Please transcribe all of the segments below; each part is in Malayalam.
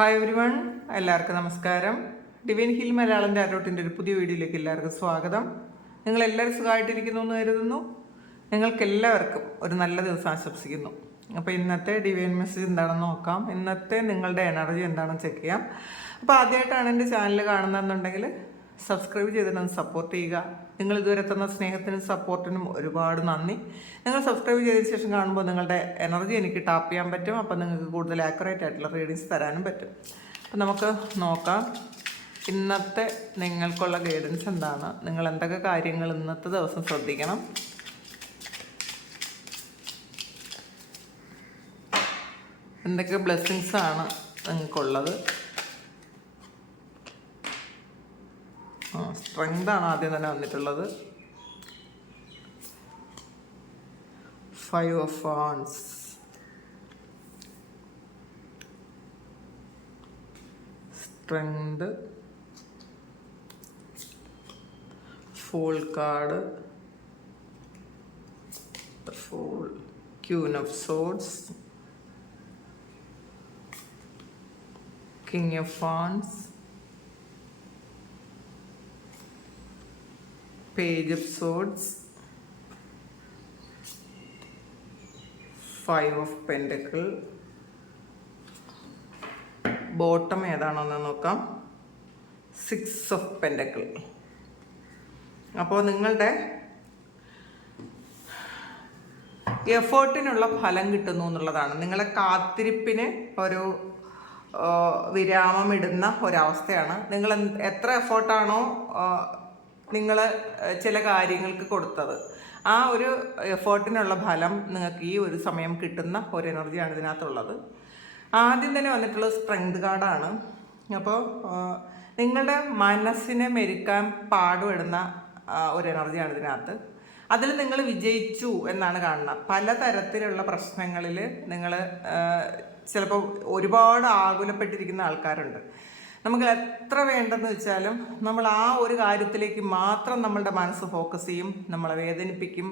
ഹായ് എവരി വൺ, എല്ലാവർക്കും നമസ്കാരം. ഡിവൈൻ ഹിൽ മലയാളൻ്റെ അരോട്ടിൻ്റെ ഒരു പുതിയ വീഡിയോയിലേക്ക് എല്ലാവർക്കും സ്വാഗതം. നിങ്ങളെല്ലാവരും സുഖമായിട്ടിരിക്കുന്നു എന്ന് കരുതുന്നു. നിങ്ങൾക്കെല്ലാവർക്കും ഒരു നല്ല ദിവസം ആശംസിക്കുന്നു. അപ്പോൾ ഇന്നത്തെ ഡിവൈൻ മെസ്സേജ് എന്താണെന്ന് നോക്കാം. ഇന്നത്തെ നിങ്ങളുടെ എനർജി എന്താണെന്ന് ചെക്ക് ചെയ്യാം. അപ്പോൾ ആദ്യമായിട്ടാണ് എൻ്റെ ചാനൽ കാണുന്നതെന്നുണ്ടെങ്കിൽ സബ്സ്ക്രൈബ് ചെയ്തിട്ടൊന്ന് സപ്പോർട്ട് ചെയ്യുക. നിങ്ങൾ ഇതുവരെ തന്ന സ്നേഹത്തിനും സപ്പോർട്ടിനും ഒരുപാട് നന്ദി. നിങ്ങൾ സബ്സ്ക്രൈബ് ചെയ്തതിന് ശേഷം കാണുമ്പോൾ നിങ്ങളുടെ എനർജി എനിക്ക് ടാപ്പ് ചെയ്യാൻ പറ്റും. അപ്പോൾ നിങ്ങൾക്ക് കൂടുതൽ ആക്യുറേറ്റ് ആയിട്ടുള്ള റീഡിങ്സ് തരാനും പറ്റും. അപ്പോൾ നമുക്ക് നോക്കാം ഇന്നത്തെ നിങ്ങൾക്കുള്ള ഗൈഡൻസ് എന്താണ്, നിങ്ങൾ എന്തൊക്കെ കാര്യങ്ങൾ ഇന്നത്തെ ദിവസം ശ്രദ്ധിക്കണം. എന്തൊക്കെ ബ്ലെസ്സിങ്സാണ് നിങ്ങൾക്കുള്ളത്. സ്ട്രെങ്താണ് ആദ്യം തന്നെ വന്നിട്ടുള്ളത്. 5 of Wands, strength, fool card, fool, queen of swords, king of wands, page of swords, 5 of Pentacle. Bottom ഏതാണെന്ന് നോക്കാം. 6 of Pentacle. അപ്പോൾ നിങ്ങളുടെ എഫേർട്ടിനുള്ള ഫലം കിട്ടുന്നു എന്നുള്ളതാണ്. നിങ്ങളെ കാത്തിരിപ്പിന് ഒരു വിരാമം ഇടുന്ന ഒരവസ്ഥയാണ്. നിങ്ങൾ എത്ര എഫേർട്ടാണോ നിങ്ങൾ ചില കാര്യങ്ങൾക്ക് കൊടുത്തത്, ആ ഒരു എഫേർട്ടിനുള്ള ഫലം നിങ്ങൾക്ക് ഈ ഒരു സമയം കിട്ടുന്ന ഒരു എനർജിയാണ് ഇതിനകത്തുള്ളത്. ആദ്യം തന്നെ വന്നിട്ടുള്ളത് സ്ട്രെങ്ത് കാർഡാണ്. അപ്പോൾ നിങ്ങളുടെ മനസ്സിനെ മെരുക്കാൻ പാടുപെടുന്ന ഒരു എനർജിയാണ് ഇതിനകത്ത്. അതിൽ നിങ്ങൾ വിജയിച്ചു എന്നാണ് കാണുന്നത്. പലതരത്തിലുള്ള പ്രശ്നങ്ങളിൽ നിങ്ങൾ ചിലപ്പോൾ ഒരുപാട് ആകുലപ്പെട്ടിരിക്കുന്ന ആൾക്കാരുണ്ട്. നമുക്ക് എത്ര വേണ്ടെന്ന് വെച്ചാലും നമ്മൾ ആ ഒരു കാര്യത്തിലേക്ക് മാത്രം നമ്മളുടെ മനസ്സ് ഫോക്കസ് ചെയ്യും. നമ്മളെ വേദനിപ്പിക്കും.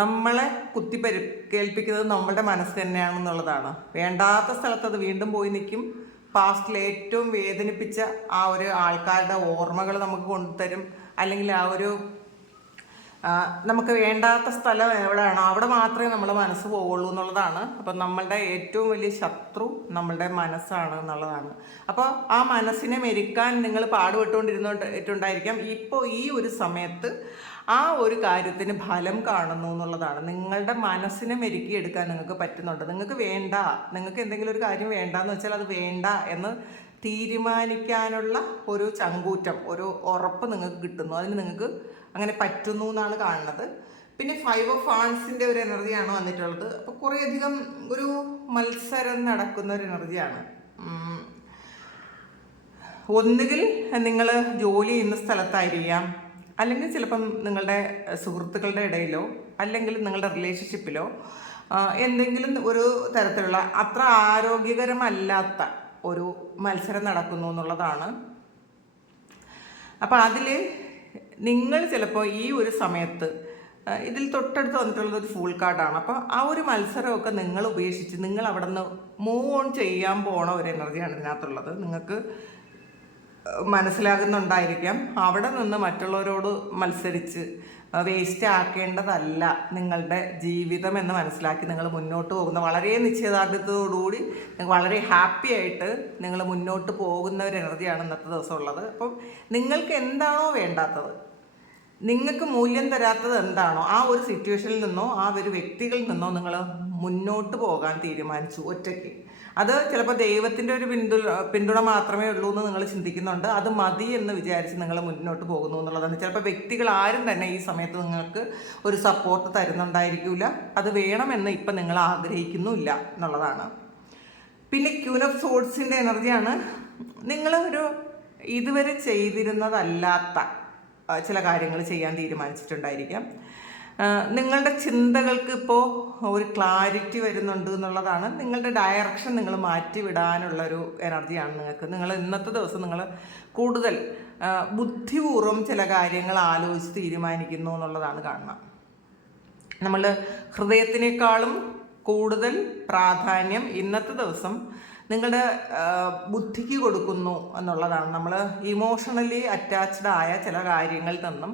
നമ്മളെ കേൾപ്പിക്കുന്നത് നമ്മളുടെ മനസ്സ് തന്നെയാണെന്നുള്ളതാണ്. വേണ്ടാത്ത സ്ഥലത്ത് അത് വീണ്ടും പോയി നിൽക്കും. പാസ്റ്റിൽ ഏറ്റവും വേദനിപ്പിച്ച ആ ഒരു ആൾക്കാരുടെ ഓർമ്മകൾ നമുക്ക് കൊണ്ടുതരും. അല്ലെങ്കിൽ ആ ഒരു നമുക്ക് വേണ്ടാത്ത സ്ഥലം എവിടെയാണോ അവിടെ മാത്രമേ നമ്മളെ മനസ്സ് പോവുള്ളൂ എന്നുള്ളതാണ്. അപ്പം നമ്മളുടെ ഏറ്റവും വലിയ ശത്രു നമ്മളുടെ മനസ്സാണ് എന്നുള്ളതാണ്. അപ്പോൾ ആ മനസ്സിനെ മെരുക്കാൻ നിങ്ങൾ പാടുപെട്ടുകൊണ്ടിരുന്നിട്ടുണ്ടായിരിക്കാം. ഇപ്പോൾ ഈ ഒരു സമയത്ത് ആ ഒരു കാര്യത്തിന് ഫലം കാണുന്നു എന്നുള്ളതാണ്. നിങ്ങളുടെ മനസ്സിനെ മെരുക്കിയെടുക്കാൻ നിങ്ങൾക്ക് പറ്റുന്നുണ്ട്. നിങ്ങൾക്ക് വേണ്ട, നിങ്ങൾക്ക് എന്തെങ്കിലും ഒരു കാര്യം വേണ്ടാന്ന് വെച്ചാൽ അത് വേണ്ട എന്ന് തീരുമാനിക്കാനുള്ള ഒരു ചങ്കൂറ്റം, ഒരു ഉറപ്പ് നിങ്ങൾക്ക് കിട്ടുന്നു. അതിന് നിങ്ങൾക്ക് അങ്ങനെ പറ്റുന്നു എന്നാണ് കാണുന്നത്. പിന്നെ 5 of Wands ഒരു എനർജിയാണ് വന്നിട്ടുള്ളത്. അപ്പോൾ കുറേയധികം ഒരു മത്സരം നടക്കുന്ന ഒരു എനർജിയാണ്. ഒന്നുകിൽ നിങ്ങൾ ജോലി ചെയ്യുന്ന സ്ഥലത്തായിരിക്കാം, അല്ലെങ്കിൽ ചിലപ്പം നിങ്ങളുടെ സുഹൃത്തുക്കളുടെ ഇടയിലോ അല്ലെങ്കിൽ നിങ്ങളുടെ റിലേഷൻഷിപ്പിലോ എന്തെങ്കിലും ഒരു തരത്തിലുള്ള അത്ര ആരോഗ്യകരമല്ലാത്ത ഒരു മത്സരം നടക്കുന്നു എന്നുള്ളതാണ്. അപ്പോൾ അതിൽ നിങ്ങൾ ചിലപ്പോൾ ഈ ഒരു സമയത്ത് ഇതിൽ തൊട്ടടുത്ത് വന്നിട്ടുള്ളത് ഒരു ഫൂൾ കാർഡാണ്. അപ്പോൾ ആ ഒരു മത്സരമൊക്കെ നിങ്ങൾ ഉപേക്ഷിച്ച് നിങ്ങൾ അവിടെ നിന്ന് മൂവ് ഓൺ ചെയ്യാൻ പോണ ഒരു എനർജിയാണ് ഇതിനകത്തുള്ളത്. നിങ്ങൾക്ക് മനസ്സിലാകുന്നുണ്ടായിരിക്കാം, അവിടെ നിന്ന് മറ്റുള്ളവരോട് മത്സരിച്ച് വേസ്റ്റ് ആക്കേണ്ടതല്ല നിങ്ങളുടെ ജീവിതം എന്ന് മനസ്സിലാക്കി നിങ്ങൾ മുന്നോട്ട് പോകുന്ന, വളരെ നിശ്ചയദാർഢ്യത്തോടുകൂടി വളരെ ഹാപ്പി ആയിട്ട് നിങ്ങൾ മുന്നോട്ട് പോകുന്ന ഒരു എനർജിയാണ് ഇന്നത്തെ ദിവസം ഉള്ളത്. അപ്പം നിങ്ങൾക്ക് എന്താണോ വേണ്ടാത്തത്, നിങ്ങൾക്ക് മൂല്യം തരാത്തത് എന്താണോ, ആ ഒരു സിറ്റുവേഷനിൽ നിന്നോ ആ ഒരു വ്യക്തികളിൽ നിന്നോ നിങ്ങൾ മുന്നോട്ട് പോകാൻ തീരുമാനിച്ചു ഒറ്റയ്ക്ക്. അത് ചിലപ്പോൾ ദൈവത്തിൻ്റെ ഒരു പിന്തുണ മാത്രമേ ഉള്ളൂ എന്ന് നിങ്ങൾ ചിന്തിക്കുന്നുണ്ട്. അത് മതി എന്ന് വിചാരിച്ച് നിങ്ങൾ മുന്നോട്ട് പോകുന്നു എന്നുള്ളതാണ്. ചിലപ്പോൾ വ്യക്തികൾ ആരും തന്നെ ഈ സമയത്ത് നിങ്ങൾക്ക് ഒരു സപ്പോർട്ട് തരുന്നുണ്ടായിരിക്കില്ല. അത് വേണമെന്ന് ഇപ്പം നിങ്ങൾ ആഗ്രഹിക്കുന്നുമില്ല എന്നുള്ളതാണ്. പിന്നെ ക്യൂൻ ഓഫ് സോർഡ്സിൻ്റെ എനർജിയാണ്. നിങ്ങൾ ഒരു ഇതുവരെ ചെയ്തിരുന്നതല്ലാത്ത ചില കാര്യങ്ങൾ ചെയ്യാൻ തീരുമാനിച്ചിട്ടുണ്ടായിരിക്കാം. നിങ്ങളുടെ ചിന്തകൾക്ക് ഇപ്പോൾ ഒരു ക്ലാരിറ്റി വരുന്നുണ്ട് എന്നുള്ളതാണ്. നിങ്ങളുടെ ഡയറക്ഷൻ നിങ്ങൾ മാറ്റിവിടാനുള്ളൊരു എനർജിയാണ് നിങ്ങൾക്ക്. നിങ്ങൾ ഇന്നത്തെ ദിവസം നിങ്ങൾ കൂടുതൽ ബുദ്ധിപൂർവ്വം ചില കാര്യങ്ങൾ ആലോചിച്ച് തീരുമാനിക്കുന്നു എന്നുള്ളതാണ് കാണുന്നത്. നമ്മൾ ഹൃദയത്തിനേക്കാളും കൂടുതൽ പ്രാധാന്യം ഇന്നത്തെ ദിവസം നിങ്ങളുടെ ബുദ്ധിക്ക് കൊടുക്കുന്നു എന്നുള്ളതാണ്. നമ്മൾ ഇമോഷണലി അറ്റാച്ച്ഡ് ആയ ചില കാര്യങ്ങളിൽ നിന്നും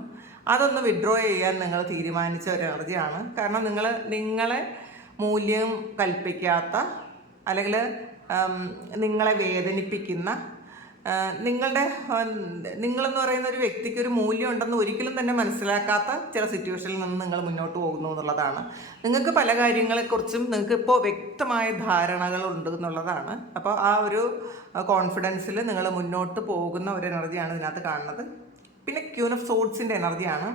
അതൊന്ന് വിഡ്രോ ചെയ്യാൻ നിങ്ങൾ തീരുമാനിച്ച ഒരു എനർജിയാണ്. കാരണം നിങ്ങളെ മൂല്യം കൽപ്പിക്കാത്ത, അല്ലെങ്കിൽ നിങ്ങളെ വേദനിപ്പിക്കുന്ന, നിങ്ങളെന്ന് പറയുന്ന ഒരു വ്യക്തിക്ക് ഒരു മൂല്യം ഉണ്ടെന്ന് ഒരിക്കലും തന്നെ മനസ്സിലാക്കാത്ത ചില സിറ്റുവേഷനിൽ നിന്ന് നിങ്ങൾ മുന്നോട്ട് പോകുന്നു എന്നുള്ളതാണ്. നിങ്ങൾക്ക് പല കാര്യങ്ങളെക്കുറിച്ചും നിങ്ങൾക്ക് ഇപ്പോൾ വ്യക്തമായ ധാരണകളുണ്ട് എന്നുള്ളതാണ്. അപ്പോൾ ആ ഒരു കോൺഫിഡൻസിൽ നിങ്ങൾ മുന്നോട്ട് പോകുന്ന ഒരു എനർജിയാണ് ഇതിനകത്ത് കാണുന്നത്. പിന്നെ ക്യൂൻ ഓഫ് സോഡ്സിൻ്റെ എനർജിയാണ്.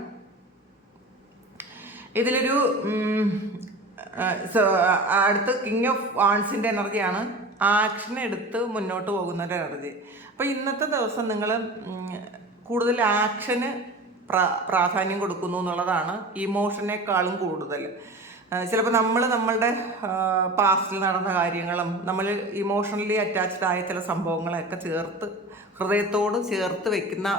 ഇതിലൊരു അടുത്ത് കിങ് ഓഫ് വാൺസിൻ്റെ എനർജിയാണ്. ആക്ഷൻ എടുത്ത് മുന്നോട്ട് പോകുന്ന ഒരു എനർജി. അപ്പോൾ ഇന്നത്തെ ദിവസം നിങ്ങൾ കൂടുതൽ ആക്ഷന് പ്രാധാന്യം കൊടുക്കുന്നു എന്നുള്ളതാണ്, ഇമോഷനേക്കാളും കൂടുതൽ. ചിലപ്പോൾ നമ്മളുടെ പാസ്റ്റിൽ നടന്ന കാര്യങ്ങളും നമ്മൾ ഇമോഷണലി അറ്റാച്ച്ഡ് ആയ ചില സംഭവങ്ങളെയൊക്കെ ഹൃദയത്തോട് ചേർത്ത്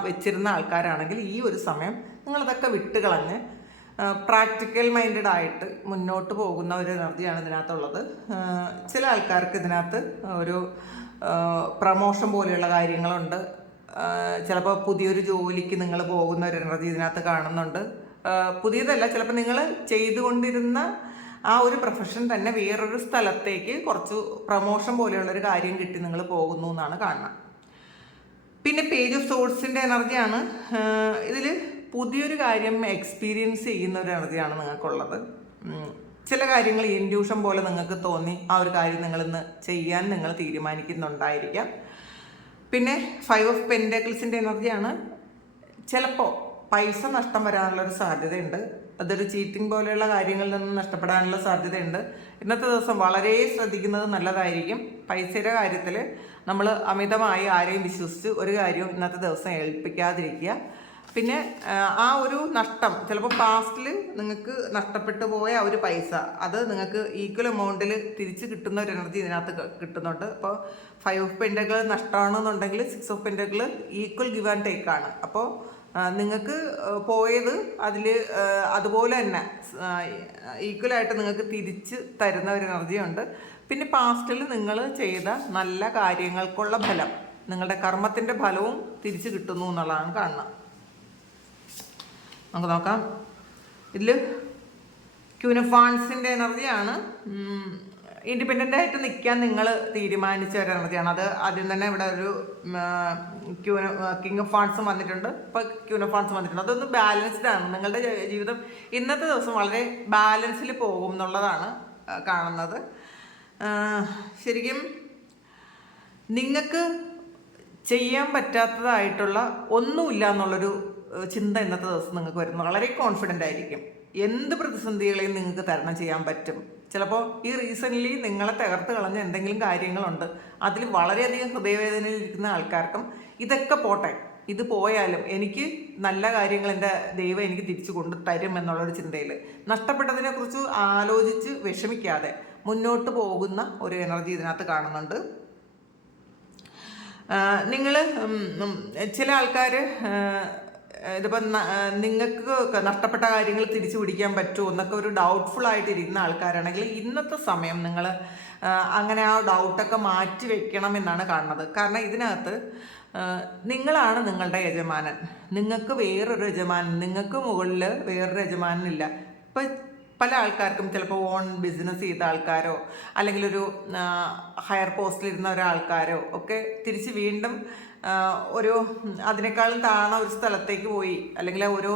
വെച്ചിരുന്ന ആൾക്കാരാണെങ്കിൽ ഈ ഒരു സമയം നിങ്ങളതൊക്കെ വിട്ടുകളഞ്ഞ് പ്രാക്ടിക്കൽ മൈൻഡഡ് ആയിട്ട് മുന്നോട്ട് പോകുന്ന ഒരു എനർജിയാണ് ഇതിനകത്തുള്ളത്. ചില ആൾക്കാർക്ക് ഇതിനകത്ത് ഒരു പ്രമോഷൻ പോലെയുള്ള കാര്യങ്ങളുണ്ട്. ചിലപ്പോൾ പുതിയൊരു ജോലിക്ക് നിങ്ങൾ പോകുന്ന ഒരു എനർജി ഇതിനകത്ത് കാണുന്നുണ്ട്. പുതിയതല്ല, ചിലപ്പോൾ നിങ്ങൾ ചെയ്തുകൊണ്ടിരുന്ന ആ ഒരു പ്രൊഫഷൻ തന്നെ വേറൊരു സ്ഥലത്തേക്ക് കുറച്ച് പ്രമോഷൻ പോലെയുള്ളൊരു കാര്യം കിട്ടി നിങ്ങൾ പോകുന്നു എന്നാണ് കാണുന്നത്. പിന്നെ പേജ് ഓഫ് സോഡ്സിൻ്റെ എനർജിയാണ്. ഇതിൽ പുതിയൊരു കാര്യം എക്സ്പീരിയൻസ് ചെയ്യുന്ന ഒരു എനർജിയാണ് നിങ്ങൾക്കുള്ളത്. ചില കാര്യങ്ങൾ ഇൻഡ്യൂഷൻ പോലെ നിങ്ങൾക്ക് തോന്നി ആ ഒരു കാര്യം നിങ്ങളിന്ന് ചെയ്യാൻ നിങ്ങൾ തീരുമാനിക്കുന്നുണ്ടായിരിക്കാം. പിന്നെ 5 ഓഫ് പെൻറ്റക്കിൾസിൻ്റെ എനർജിയാണ്. ചിലപ്പോൾ പൈസ നഷ്ടം വരാനുള്ളൊരു സാധ്യതയുണ്ട്. അതൊരു ചീറ്റിംഗ് പോലെയുള്ള കാര്യങ്ങളിൽ നിന്ന് നഷ്ടപ്പെടാനുള്ള സാധ്യതയുണ്ട്. ഇന്നത്തെ ദിവസം വളരെ ശ്രദ്ധിക്കുന്നത് നല്ലതായിരിക്കും. പൈസയുടെ കാര്യത്തിൽ നമ്മൾ അമിതമായി ആരെയും വിശ്വസിച്ച് ഒരു കാര്യവും ഇന്നത്തെ ദിവസം ഏൽപ്പിക്കാതിരിക്കുക. പിന്നെ ആ ഒരു നഷ്ടം, ചിലപ്പോൾ പാസ്റ്റിൽ നിങ്ങൾക്ക് നഷ്ടപ്പെട്ടു പോയ ആ ഒരു പൈസ അത് നിങ്ങൾക്ക് ഈക്വൽ എമൗണ്ടിൽ തിരിച്ച് കിട്ടുന്ന ഒരു എനർജി ഇതിനകത്ത് കിട്ടുന്നുണ്ട്. അപ്പോൾ 5 ഓഫ് പെൻറ്റക്കിൾ നഷ്ടമാണെന്നുണ്ടെങ്കിൽ 6 of pentacle equal give and take ആണ്. അപ്പോൾ നിങ്ങൾക്ക് പോയത് അതിൽ അതുപോലെ തന്നെ ഈക്വലായിട്ട് നിങ്ങൾക്ക് തിരിച്ച് തരുന്ന ഒരു എനർജിയുണ്ട്. പിന്നെ പാസ്റ്റിൽ നിങ്ങൾ ചെയ്ത നല്ല കാര്യങ്ങൾക്കുള്ള ഫലം, നിങ്ങളുടെ കർമ്മത്തിൻ്റെ ഫലവും തിരിച്ച് കിട്ടുന്നു എന്നുള്ളതാണ് കാണുന്നത്. നമുക്ക് നോക്കാം. ഇതിൽ ക്യൂൻ ഓഫ് വാൺസിൻ്റെ എനർജിയാണ്. ഇൻഡിപെൻഡൻ്റ് ആയിട്ട് നിൽക്കാൻ നിങ്ങൾ തീരുമാനിച്ച ഒരു എനർജിയാണ്. അത് ആദ്യം തന്നെ ഇവിടെ ഒരു കിങ് ഓഫ് വാൺസും വന്നിട്ടുണ്ട്, ഇപ്പോൾ ക്യൂൻ ഓഫ് വാൺസും വന്നിട്ടുണ്ട്. അതൊന്ന് ബാലൻസ്ഡ് ആണ്. നിങ്ങളുടെ ജീവിതം ഇന്നത്തെ ദിവസം വളരെ ബാലൻസിൽ പോകും എന്നുള്ളതാണ് കാണുന്നത്. ശരിക്കും നിങ്ങൾക്ക് ചെയ്യാൻ പറ്റാത്തതായിട്ടുള്ള ഒന്നുമില്ല എന്നുള്ളൊരു ചിന്ത ഇന്നത്തെ ദിവസം നിങ്ങൾക്ക് വരുന്നു. വളരെ കോൺഫിഡൻ്റ് ആയിരിക്കും. എന്ത് പ്രതിസന്ധികളെയും നിങ്ങൾക്ക് തരണം ചെയ്യാൻ പറ്റും. ചിലപ്പോൾ ഈ റീസെൻ്റ്ലി നിങ്ങളെ തകർത്ത് കളഞ്ഞ എന്തെങ്കിലും കാര്യങ്ങളുണ്ട്, അതിൽ വളരെയധികം ഹൃദയവേദനയിലിരിക്കുന്ന ആൾക്കാർക്കും ഇതൊക്കെ പോട്ടെ, ഇത് പോയാലും എനിക്ക് നല്ല കാര്യങ്ങൾ എൻ്റെ ദൈവം എനിക്ക് തിരിച്ചു കൊണ്ട് തരും എന്നുള്ളൊരു ചിന്തയിൽ നഷ്ടപ്പെട്ടതിനെക്കുറിച്ച് ആലോചിച്ച് വിഷമിക്കാതെ മുന്നോട്ട് പോകുന്ന ഒരു എനർജി ഇതിനകത്ത് കാണുന്നുണ്ട്. നിങ്ങൾ ചില ആൾക്കാർ ഇതിപ്പം നിങ്ങൾക്ക് നഷ്ടപ്പെട്ട കാര്യങ്ങൾ തിരിച്ചു പിടിക്കാൻ പറ്റുമോ എന്നൊക്കെ ഒരു ഡൗട്ട്ഫുൾ ആയിട്ടിരിക്കുന്ന ആൾക്കാരാണെങ്കിൽ ഇന്നത്തെ സമയം നിങ്ങൾ അങ്ങനെ ആ ഡൗട്ടൊക്കെ മാറ്റി വെക്കണം എന്നാണ് കാണുന്നത്. കാരണം ഇതിനകത്ത് നിങ്ങളാണ് നിങ്ങളുടെ യജമാനൻ. നിങ്ങൾക്ക് വേറൊരു യജമാനൻ, നിങ്ങൾക്ക് മുകളിൽ വേറൊരു യജമാനനില്ല. ഇപ്പം പല ആൾക്കാർക്കും ചിലപ്പോൾ ഓൺ ബിസിനസ് ചെയ്ത ആൾക്കാരോ അല്ലെങ്കിൽ ഒരു ഹയർ പോസ്റ്റിലിരുന്ന ഒരാൾക്കാരോ ഒക്കെ തിരിച്ച് വീണ്ടും ഒരു അതിനേക്കാളും താണ ഒരു സ്ഥലത്തേക്ക് പോയി, അല്ലെങ്കിൽ ഒരു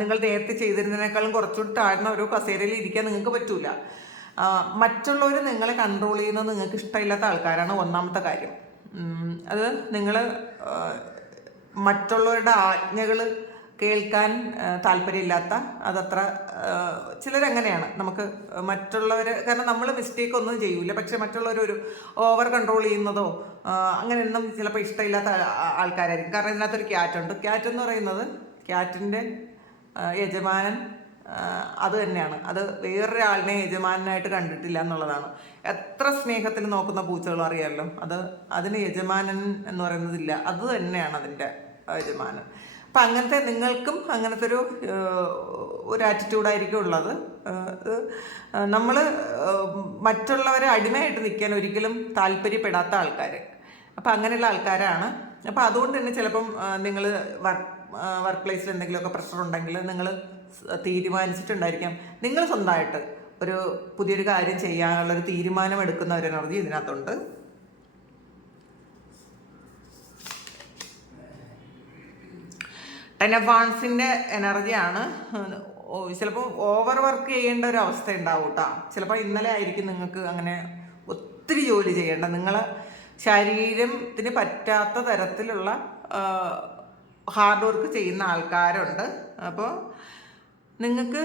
നിങ്ങൾ നേരത്തെ ചെയ്തിരുന്നതിനേക്കാളും കുറച്ചുകൂടി താഴ്ന്ന ഒരു കസേരയിൽ ഇരിക്കാൻ നിങ്ങൾക്ക് പറ്റൂല. മറ്റുള്ളവർ നിങ്ങളെ കൺട്രോൾ ചെയ്യുന്നത് നിങ്ങൾക്ക് ഇഷ്ടമില്ലാത്ത ആൾക്കാരാണ് ഒന്നാമത്തെ കാര്യം. അത് നിങ്ങൾ മറ്റുള്ളവരുടെ ആജ്ഞകൾ കേൾക്കാൻ താല്പര്യമില്ലാത്ത, അതത്ര ചിലരങ്ങനെയാണ്. നമുക്ക് മറ്റുള്ളവർ, കാരണം നമ്മൾ മിസ്റ്റേക്ക് ഒന്നും ചെയ്യൂല, പക്ഷെ മറ്റുള്ളവരൊരു ഓവർ കൺട്രോൾ ചെയ്യുന്നതോ അങ്ങനെയൊന്നും ചിലപ്പോൾ ഇഷ്ടമില്ലാത്ത ആൾക്കാരായിരിക്കും. കാരണം ഇതിനകത്തൊരു ക്യാറ്റുണ്ട്. ക്യാറ്റ് എന്ന് പറയുന്നത്, ക്യാറ്റിൻ്റെ യജമാനൻ അത് തന്നെയാണ്. അത് വേറൊരാളിനെ യജമാനായിട്ട് കണ്ടിട്ടില്ല എന്നുള്ളതാണ്. എത്ര സ്നേഹത്തിൽ നോക്കുന്ന പൂച്ചകളും അറിയാമല്ലോ, അതിന് യജമാനൻ എന്ന് പറയുന്നതില്ല, അത് തന്നെയാണ് അതിൻ്റെ യജമാനൻ. അപ്പം അങ്ങനത്തെ നിങ്ങൾക്കും അങ്ങനത്തെ ഒരു ആറ്റിറ്റ്യൂഡായിരിക്കും ഉള്ളത്. നമ്മൾ മറ്റുള്ളവരെ അടിമയായിട്ട് നിൽക്കാൻ ഒരിക്കലും താല്പര്യപ്പെടാത്ത ആൾക്കാർ. അപ്പം അങ്ങനെയുള്ള ആൾക്കാരാണ്. അപ്പം അതുകൊണ്ട് തന്നെ ചിലപ്പം നിങ്ങൾ വർക്ക് പ്ലേസിൽ എന്തെങ്കിലുമൊക്കെ പ്രഷർ ഉണ്ടെങ്കിൽ നിങ്ങൾ തീരുമാനിച്ചിട്ടുണ്ടായിരിക്കാം നിങ്ങൾ സ്വന്തമായിട്ട് ഒരു പുതിയൊരു കാര്യം ചെയ്യാനുള്ളൊരു തീരുമാനം എടുക്കുന്ന ഒരു എനർജി ഇതിനകത്തുണ്ട്. ടെൻ ഓഫ് വാൺസിൻ്റെ എനർജിയാണ്. ചിലപ്പോൾ ഓവർ വർക്ക് ചെയ്യേണ്ട ഒരു അവസ്ഥ ഉണ്ടാവും കേട്ടോ. ചിലപ്പോൾ ഇന്നലെ ആയിരിക്കും നിങ്ങൾക്ക് അങ്ങനെ ഒത്തിരി ജോലി ചെയ്യേണ്ട, നിങ്ങളെ ശരീരത്തിന് പറ്റാത്ത തരത്തിലുള്ള ഹാർഡ് വർക്ക് ചെയ്യുന്ന ആൾക്കാരുണ്ട്. അപ്പോൾ നിങ്ങൾക്ക്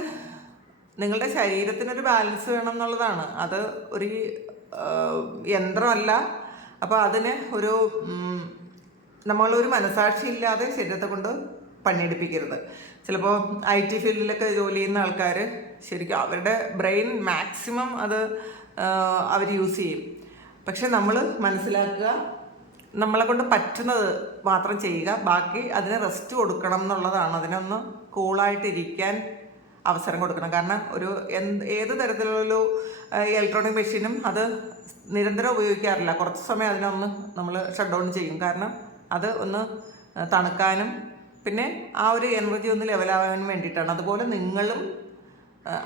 നിങ്ങളുടെ ശരീരത്തിനൊരു ബാലൻസ് വേണം എന്നുള്ളതാണ്. അത് ഒരു യന്ത്രമല്ല. അപ്പോൾ അതിന് ഒരു നമ്മളൊരു മനസാക്ഷി ഇല്ലാതെ ശരീരത്തെ കൊണ്ട് പണിയെടുപ്പിക്കരുത്. ചിലപ്പോൾ IT ഫീൽഡിലൊക്കെ ജോലി ചെയ്യുന്ന ആൾക്കാർ ശരിക്കും അവരുടെ ബ്രെയിൻ മാക്സിമം അത് അവർ യൂസ് ചെയ്യും. പക്ഷെ നമ്മൾ മനസ്സിലാക്കുക, നമ്മളെ കൊണ്ട് പറ്റുന്നത് മാത്രം ചെയ്യുക, ബാക്കി അതിന് റെസ്റ്റ് കൊടുക്കണം എന്നുള്ളതാണ്. അതിനൊന്ന് കൂളായിട്ടിരിക്കാൻ അവസരം കൊടുക്കണം. കാരണം ഏത് തരത്തിലുള്ളൊരു ഇലക്ട്രോണിക് മെഷീനും അത് നിരന്തരം ഉപയോഗിക്കാറില്ല. കുറച്ച് സമയം അതിനൊന്ന് നമ്മൾ ഷട്ട് ഡൗൺ ചെയ്യും. കാരണം അത് ഒന്ന് തണുക്കാനും പിന്നെ ആ ഒരു എനർജി ഒന്ന് ലെവലാവാനും വേണ്ടിയിട്ടാണ്. അതുപോലെ നിങ്ങളും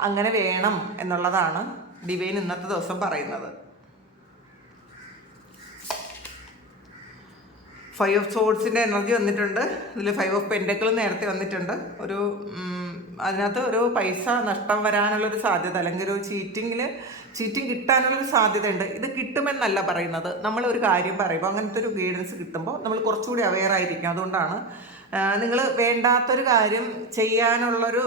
അങ്ങനെ വേണം എന്നുള്ളതാണ് ഡിവൈൻ ഇന്നത്തെ ദിവസം പറയുന്നത്. 5 ഓഫ് സോഡ്സിൻ്റെ എനർജി വന്നിട്ടുണ്ട്. ഇതിൽ 5 ഓഫ് പെൻറ്റക്കിൾ നേരത്തെ വന്നിട്ടുണ്ട്. അതിനകത്ത് ഒരു പൈസ നഷ്ടം വരാനുള്ളൊരു സാധ്യത, അല്ലെങ്കിൽ ഒരു ചീറ്റിംഗ് കിട്ടാനുള്ളൊരു സാധ്യതയുണ്ട്. ഇത് കിട്ടുമെന്നല്ല പറയുന്നത്. നമ്മളൊരു കാര്യം പറയുമ്പോൾ അങ്ങനത്തെ ഒരു ഗൈഡൻസ് കിട്ടുമ്പോൾ നമ്മൾ കുറച്ചുകൂടി അവെയർ ആയിരിക്കും. അതുകൊണ്ടാണ് നിങ്ങൾ വേണ്ടാത്തൊരു കാര്യം ചെയ്യാനുള്ളൊരു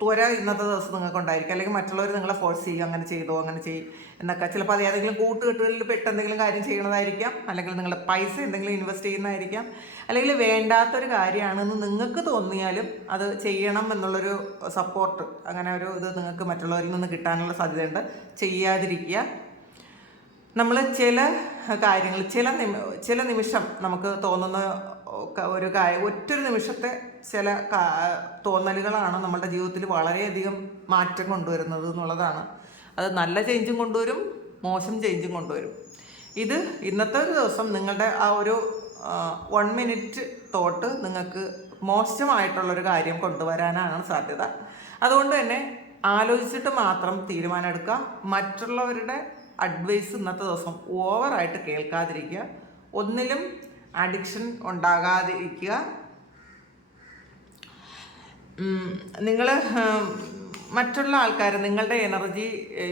ത്വര ഇന്നത്തെ ദിവസം നിങ്ങൾക്കുണ്ടായിരിക്കും. അല്ലെങ്കിൽ മറ്റുള്ളവർ നിങ്ങളെ ഫോഴ്സ് ചെയ്യും, അങ്ങനെ ചെയ്തോ അങ്ങനെ ചെയ്യും എന്നൊക്കെ. ചിലപ്പോൾ അത് ഏതെങ്കിലും കൂട്ടുകെട്ടുകളിൽ പെട്ട് എന്തെങ്കിലും കാര്യം ചെയ്യണതായിരിക്കാം, അല്ലെങ്കിൽ നിങ്ങളുടെ പൈസ എന്തെങ്കിലും ഇൻവെസ്റ്റ് ചെയ്യുന്നതായിരിക്കാം, അല്ലെങ്കിൽ വേണ്ടാത്തൊരു കാര്യമാണെന്ന് നിങ്ങൾക്ക് തോന്നിയാലും അത് ചെയ്യണം എന്നുള്ളൊരു സപ്പോർട്ട്, അങ്ങനെ ഒരു ഇത് നിങ്ങൾക്ക് മറ്റുള്ളവരിൽ നിന്ന് കിട്ടാനുള്ള സാധ്യതയുണ്ട്. ചെയ്യാതിരിക്കുക. നമ്മൾ ചില കാര്യങ്ങൾ ചില നിമിഷം നമുക്ക് തോന്നുന്ന ഒരു കാര്യം, ഒറ്റൊരു നിമിഷത്തെ ചില തോന്നലുകളാണ് നമ്മളുടെ ജീവിതത്തിൽ വളരെയധികം മാറ്റം കൊണ്ടുവരുന്നത് എന്നുള്ളതാണ്. അത് നല്ല ചേഞ്ചും കൊണ്ടുവരും, മോശം ചേഞ്ചും കൊണ്ടുവരും. ഇത് ഇന്നത്തെ ഒരു ദിവസം നിങ്ങളുടെ ആ ഒരു 1 മിനിറ്റ് തോട്ട് നിങ്ങൾക്ക് മോശമായിട്ടുള്ളൊരു കാര്യം കൊണ്ടുവരാനാണ് സാധ്യത. അതുകൊണ്ട് തന്നെ ആലോചിച്ചിട്ട് മാത്രം തീരുമാനം എടുക്കുക. മറ്റുള്ളവരുടെ അഡ്വൈസ് ഇന്നത്തെ ദിവസം ഓവറായിട്ട് കേൾക്കാതിരിക്കുക. ഒന്നിലും അഡിക്ഷൻ ഉണ്ടാകാതിരിക്കുക. നിങ്ങൾ മറ്റുള്ള ആൾക്കാർ നിങ്ങളുടെ എനർജി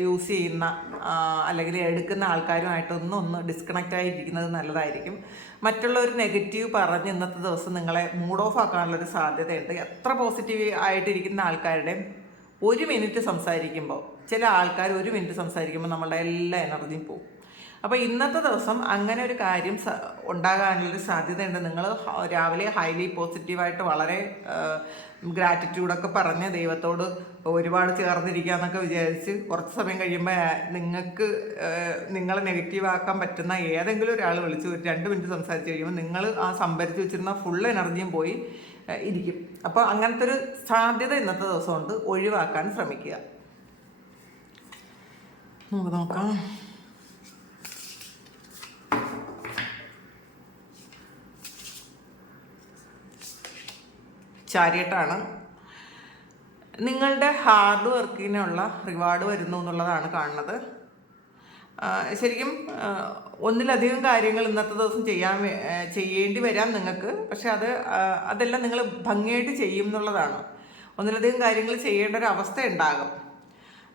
യൂസ് ചെയ്യുന്ന അല്ലെങ്കിൽ എടുക്കുന്ന ആൾക്കാരുമായിട്ടൊന്ന് ഡിസ്കണക്റ്റ് ആയിരിക്കുന്നത് നല്ലതായിരിക്കും. മറ്റുള്ളവർ നെഗറ്റീവ് പറഞ്ഞ് ഇന്നത്തെ ദിവസം നിങ്ങളെ മൂഡ് ഓഫ് ആക്കാനുള്ളൊരു സാധ്യതയുണ്ട്. എത്ര പോസിറ്റീവ് ആയിട്ടിരിക്കുന്ന ആൾക്കാരുടെയും 1 മിനിറ്റ് സംസാരിക്കുമ്പോൾ, ചില ആൾക്കാർ 1 മിനിറ്റ് സംസാരിക്കുമ്പോൾ നമ്മളുടെ എല്ലാ എനർജിയും പോകും. അപ്പോൾ ഇന്നത്തെ ദിവസം അങ്ങനെ ഒരു കാര്യം ഉണ്ടാകാനുള്ളൊരു സാധ്യതയുണ്ട്. നിങ്ങൾ രാവിലെ ഹൈലി പോസിറ്റീവായിട്ട് വളരെ ഗ്രാറ്റിറ്റ്യൂഡൊക്കെ പറഞ്ഞ് ദൈവത്തോട് ഒരുപാട് ചേർന്നിരിക്കുക എന്നൊക്കെ വിചാരിച്ച് കുറച്ച് സമയം കഴിയുമ്പോൾ നിങ്ങളെ നെഗറ്റീവ് ആക്കാൻ പറ്റുന്ന ഏതെങ്കിലും ഒരാൾ വിളിച്ച് ഒരു 2 മിനിറ്റ് സംസാരിച്ച് കഴിയുമ്പോൾ നിങ്ങൾ ആ സംഭരിച്ച് വെച്ചിരുന്ന ഫുൾ എനർജിയും പോയി ഇരിക്കും. അപ്പോൾ അങ്ങനത്തെ ഒരു സാധ്യത ഇന്നത്തെ ദിവസം കൊണ്ട് ഒഴിവാക്കാൻ ശ്രമിക്കുക. നമുക്ക് നോക്കാം. ചാരിയട്ടാണ്. നിങ്ങളുടെ ഹാർഡ് വർക്കിനുള്ള റിവാർഡ് വരുന്നു എന്നുള്ളതാണ് കാണുന്നത്. ശരിക്കും ഒന്നിലധികം കാര്യങ്ങൾ ഇന്നത്തെ ദിവസം ചെയ്യേണ്ടി വരാം നിങ്ങൾക്ക്. പക്ഷെ അതെല്ലാം നിങ്ങൾ ഭംഗിയായിട്ട് ചെയ്യും എന്നുള്ളതാണ്. ഒന്നിലധികം കാര്യങ്ങൾ ചെയ്യേണ്ട ഒരു അവസ്ഥ ഉണ്ടാകും.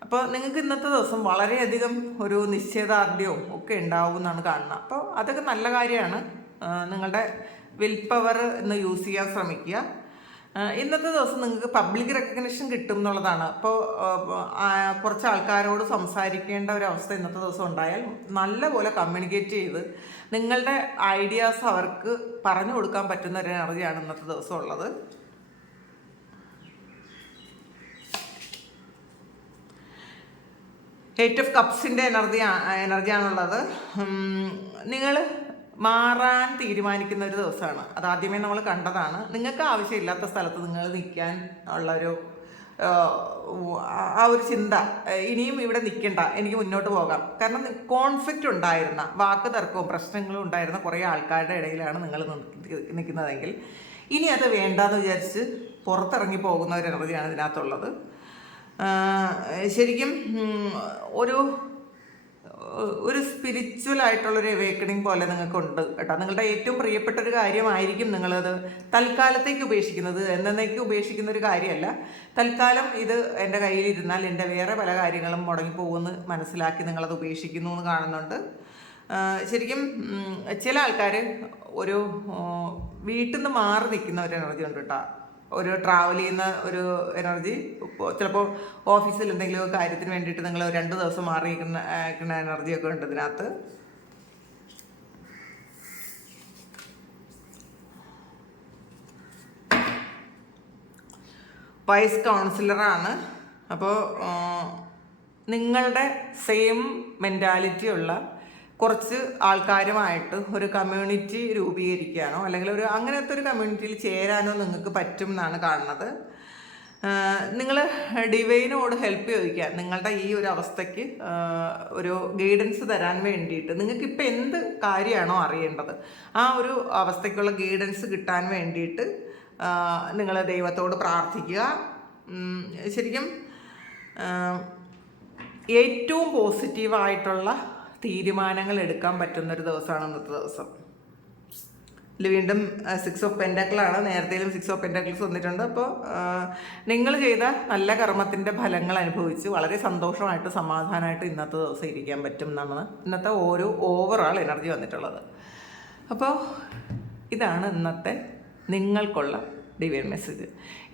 അപ്പോൾ നിങ്ങൾക്ക് ഇന്നത്തെ ദിവസം വളരെയധികം ഒരു നിശ്ചയദാർഢ്യവും ഒക്കെ ഉണ്ടാവും എന്നാണ് കാണുന്നത്. അപ്പോൾ അതൊക്കെ നല്ല കാര്യമാണ്. നിങ്ങളുടെ വിൽ പവർ ഇന്ന് യൂസ് ചെയ്യാൻ ശ്രമിക്കുക. ഇന്നത്തെ ദിവസം നിങ്ങൾക്ക് പബ്ലിക് റെക്കഗ്നിഷൻ കിട്ടും എന്നുള്ളതാണ്. അപ്പോൾ കുറച്ച് ആൾക്കാരോട് സംസാരിക്കേണ്ട ഒരു അവസ്ഥ ഇന്നത്തെ ദിവസം ഉണ്ടായാൽ നല്ലപോലെ കമ്മ്യൂണിക്കേറ്റ് ചെയ്ത് നിങ്ങളുടെ ഐഡിയാസ് അവർക്ക് പറഞ്ഞു കൊടുക്കാൻ പറ്റുന്ന ഒരു എനർജിയാണ് ഇന്നത്തെ ദിവസം ഉള്ളത്. എയ്റ്റ് ഓഫ് കപ്സിൻ്റെ എനർജിയാണുള്ളത്. നിങ്ങൾ മാറാൻ തീരുമാനിക്കുന്ന ഒരു ദിവസമാണ്. അതാദ്യമേ നമ്മൾ കണ്ടതാണ്. നിങ്ങൾക്ക് ആവശ്യമില്ലാത്ത സ്ഥലത്ത് നിങ്ങൾ നിൽക്കാൻ ഉള്ളൊരു ആ ഒരു ചിന്ത, ഇനിയും ഇവിടെ നിൽക്കണ്ട, എനിക്ക് മുന്നോട്ട് പോകാം. കാരണം കോൺഫ്ലിക്റ്റ് ഉണ്ടായിരുന്ന, വാക്ക് തർക്കവും പ്രശ്നങ്ങളും ഉണ്ടായിരുന്ന കുറേ ആൾക്കാരുടെ ഇടയിലാണ് നിങ്ങൾ നിൽക്കുന്നതെങ്കിൽ ഇനി അത് വേണ്ടാന്ന് വിചാരിച്ച് പുറത്തിറങ്ങി പോകുന്ന ഒരു എനർജിയാണ് ഇതിനകത്തുള്ളത്. ശരിക്കും ഒരു സ്പിരിച്വൽ ആയിട്ടുള്ളൊരു അവേക്കണിങ് പോലെ നിങ്ങൾക്കുണ്ട് കേട്ടോ. നിങ്ങളുടെ ഏറ്റവും പ്രിയപ്പെട്ട ഒരു കാര്യമായിരിക്കും നിങ്ങളത് തൽക്കാലത്തേക്ക് ഉപേക്ഷിക്കുന്നത്. എന്നേക്ക് ഉപേക്ഷിക്കുന്ന ഒരു കാര്യമല്ല. തൽക്കാലം ഇത് എൻ്റെ കയ്യിലിരുന്നാൽ എൻ്റെ വേറെ പല കാര്യങ്ങളും മുടങ്ങിപ്പോകുമെന്ന് മനസ്സിലാക്കി നിങ്ങളത് ഉപേക്ഷിക്കുന്നു എന്ന് കാണുന്നുണ്ട്. ശരിക്കും ചില ആൾക്കാർ ഒരു വീട്ടിൽ നിന്ന് മാറി നിൽക്കുന്ന ഒരു എനർജി ഉണ്ട് കേട്ടോ. ഒരു ട്രാവൽ ചെയ്യുന്ന ഒരു എനർജി. ചിലപ്പോൾ ഓഫീസിൽ എന്തെങ്കിലും കാര്യത്തിന് വേണ്ടിയിട്ട് നിങ്ങൾ 2 ദിവസം മാറി നിൽക്കുന്ന എനർജിയൊക്കെ ഉണ്ട് ഇതിനകത്ത്. വൈസ് കൗൺസിലറാണ്. അപ്പോൾ നിങ്ങളുടെ സെയിം മെൻറ്റാലിറ്റി ഉള്ള കുറച്ച് ആൾക്കാരുമായിട്ട് ഒരു കമ്മ്യൂണിറ്റി രൂപീകരിക്കാനോ അല്ലെങ്കിൽ അങ്ങനത്തെ ഒരു കമ്മ്യൂണിറ്റിയിൽ ചേരാനോ നിങ്ങൾക്ക് പറ്റും എന്നാണ് കാണുന്നത്. നിങ്ങൾ ഡിവൈനോട് ഹെൽപ്പ് ചോദിക്കുക. നിങ്ങളുടെ ഈ ഒരു അവസ്ഥയ്ക്ക് ഒരു ഗൈഡൻസ് തരാൻ വേണ്ടിയിട്ട് നിങ്ങൾക്കിപ്പോൾ എന്ത് കാര്യമാണോ അറിയേണ്ടത് ആ ഒരു അവസ്ഥയ്ക്കുള്ള ഗൈഡൻസ് കിട്ടാൻ വേണ്ടിയിട്ട് നിങ്ങൾ ദൈവത്തോട് പ്രാർത്ഥിക്കുക. ശരിക്കും ഏറ്റവും പോസിറ്റീവായിട്ടുള്ള തീരുമാനങ്ങൾ എടുക്കാൻ പറ്റുന്നൊരു ദിവസമാണ് ഇന്നത്തെ ദിവസം. ഇതിൽ വീണ്ടും 6 ഓഫ് പെൻറ്റാക്കിളാണ്. നേരത്തേലും 6 ഓഫ് പെൻറ്റാക്കിൾസ് വന്നിട്ടുണ്ട്. അപ്പോൾ നിങ്ങൾ ചെയ്ത നല്ല കർമ്മത്തിൻ്റെ ഫലങ്ങൾ അനുഭവിച്ച് വളരെ സന്തോഷമായിട്ട് സമാധാനമായിട്ട് ഇന്നത്തെ ദിവസം ഇരിക്കാൻ പറ്റും എന്നാണ് ഇന്നത്തെ ഒരു ഓവറോൾ എനർജി വന്നിട്ടുള്ളത്. അപ്പോൾ ഇതാണ് ഇന്നത്തെ നിങ്ങൾക്കുള്ള ഡിവൈൻ മെസ്സേജ്.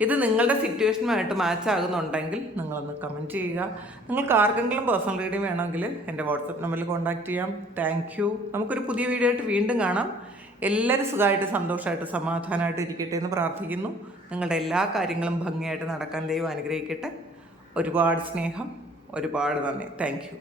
ഇത് നിങ്ങളുടെ സിറ്റുവേഷനുമായിട്ട് മാച്ച് ആകുന്നുണ്ടെങ്കിൽ നിങ്ങളൊന്ന് കമൻറ്റ് ചെയ്യുക. നിങ്ങൾക്ക് ആർക്കെങ്കിലും പേഴ്സണൽ റീഡിങ് വേണമെങ്കിൽ എൻ്റെ വാട്സപ്പ് നമ്പറിൽ കോൺടാക്റ്റ് ചെയ്യാം. Thank you. നമുക്കൊരു പുതിയ വീഡിയോ ആയിട്ട് വീണ്ടും കാണാം. എല്ലാവരും സുഖമായിട്ട് സന്തോഷമായിട്ട് സമാധാനമായിട്ട് ഇരിക്കട്ടെ എന്ന് പ്രാർത്ഥിക്കുന്നു. നിങ്ങളുടെ എല്ലാ കാര്യങ്ങളും ഭംഗിയായിട്ട് നടക്കാൻ ദൈവം അനുഗ്രഹിക്കട്ടെ. ഒരുപാട് സ്നേഹം, ഒരുപാട് നന്ദി. Thank you.